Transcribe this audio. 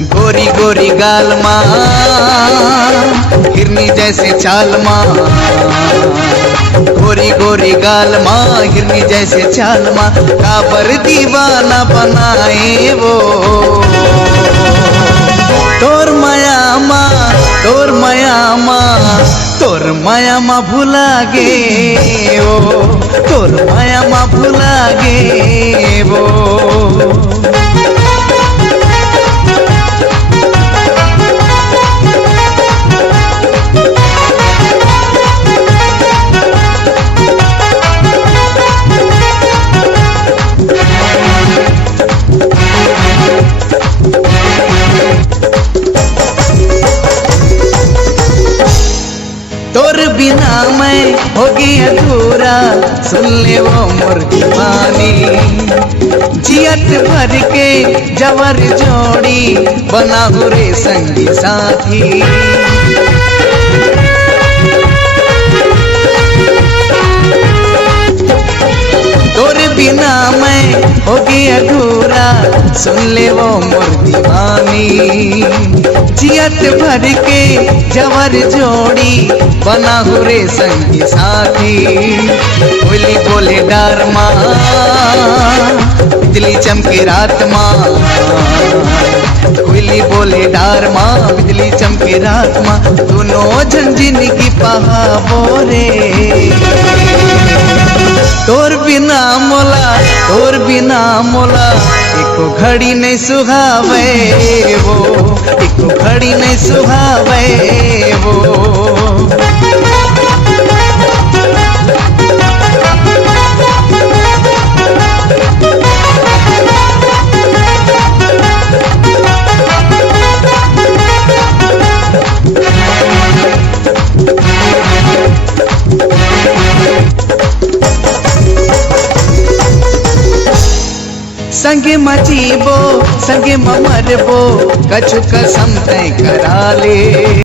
गोरी गोरी गाल माँ, हिरनी जैसे चाल माँ। गोरी गोरी गाल माँ, हिरनी जैसे चाल माँ, काबर दीवाना बनाए वो। तोर माया माँ, तोर माया माँ, तोर माया माँ भुला गे वो, तोर माया माँ भुला गे वो। तोर बिना मैं होगी अधूरा, सुन ले वो मुर्गी पानी। जियत भर के जवर जोड़ी, बना हुरे संगी साथी। तोर बिना मैं होगी अधूरा, सुन ले वो मुर्गी पानी। जियत भर के जवर जोड़ी, बना हुरे संगी साथी। बोली बोले डार माँ, बिजली चमके रात माँ। कोयली बोले डार माँ, बिजली चमके रात माँ, दोनों झंझिन की पहा बोरे। तोर बिना मोला, तोर बिना मोला, एको घड़ी नहीं सुहावे वो, एको घड़ी नहीं सुहावे वो। संगे मचीबो, संगे मरबो, कछु कसम तय करा ले।